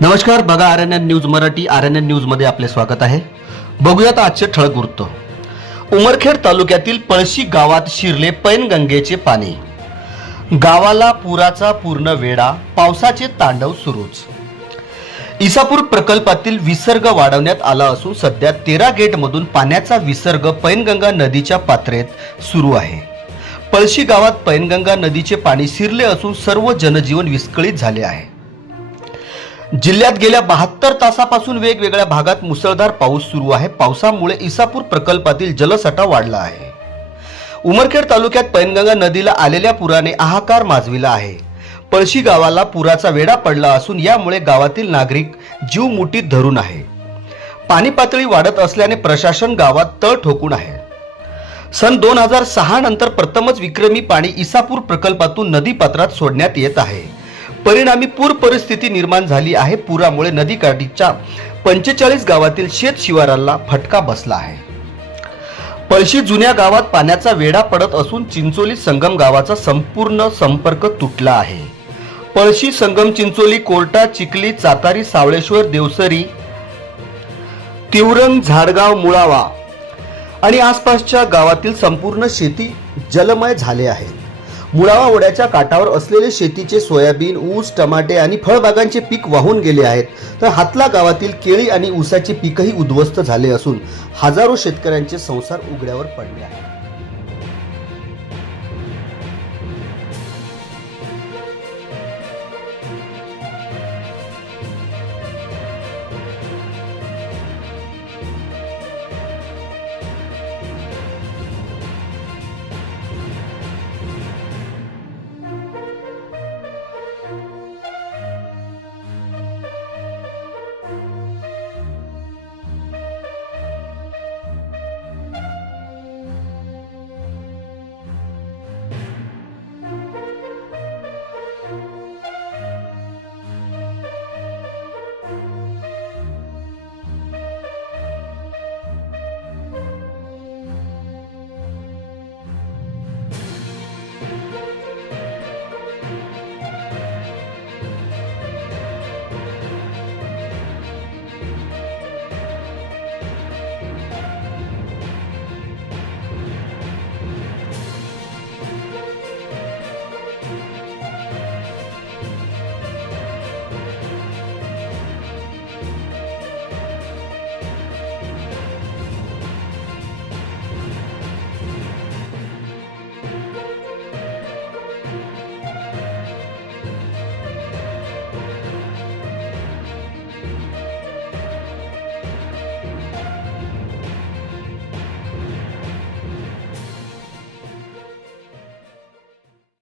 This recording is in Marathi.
नमस्कार बघा R N N news Marathi. R N N न्यूजमध्ये आपले स्वागत आहे. बघूयात आजचे ठळक वृत्त. उमरखेड तालुक्यातील पळशी गावात शिरले पैनगंगेचे पाणी. गावाला पुराचा पूर्ण वेढा पावसाचे तांडव सुरूच. इसापूर प्रकल्पातील विसर्ग वाढवण्यात आला असून सध्या तेरा गेटमधून पाण्याचा विसर्ग पैनगंगा नदीच्या पात्रेत सुरू आहे. पळशी गावात पैनगंगा नदीचे पाणी शिरले असून सर्व जनजीवन विस्कळीत झाले आहे. जिल्ह्यात गेल्या बहात्तर तासापासून वेगवेगळ्या भागात मुसळधार पाऊस सुरू आहे. पावसामुळे इसापूर प्रकल्पातील जलसाठा वाढला आहे. उमरखेड तालुक्यात पैनगंगा नदीला आलेल्या पुराने हाहाकार माजविला आहे. पळशी गावाला पुराचा वेढा पडला असून यामुळे गावातील नागरिक जीव मुठीत धरून आहे. पाणी पातळी वाढत असल्याने प्रशासन गावात तळ ठोकून आहे. सन दोन हजार सहा नंतर प्रथमच विक्रमी पाणी इसापूर प्रकल्पातून नदीपात्रात सोडण्यात येत आहे. परिणामी पूर परिस्थिती निर्माण झाली आहे. पुरामुळे नदीकाठीच्या पंचेचाळीस गावातील शेत शिवाराला फटका बसला आहे. पळशी जुन्या गावात पाण्याचा वेढा पडत असून चिंचोली संगम गावाचा संपूर्ण संपर्क तुटला आहे. पळशी संगम चिंचोली कोर्टा चिखली चातारी सावळेश्वर देवसरी तिवरंग झाडगाव मुळावा आणि आसपासच्या गावातील संपूर्ण शेती जलमय झाले आहे. मुळावा ओढ्याच्या काठावर असलेले शेतीचे सोयाबीन ऊस टमाटे आणि फळबागांचे पीक वाहून गेले आहेत. तर हातला गावातील केळी आणि ऊसाचे पीकही उद्ध्वस्त झाले असून हजारो शेतकऱ्यांचे संसार उघड्यावर पडले आहेत.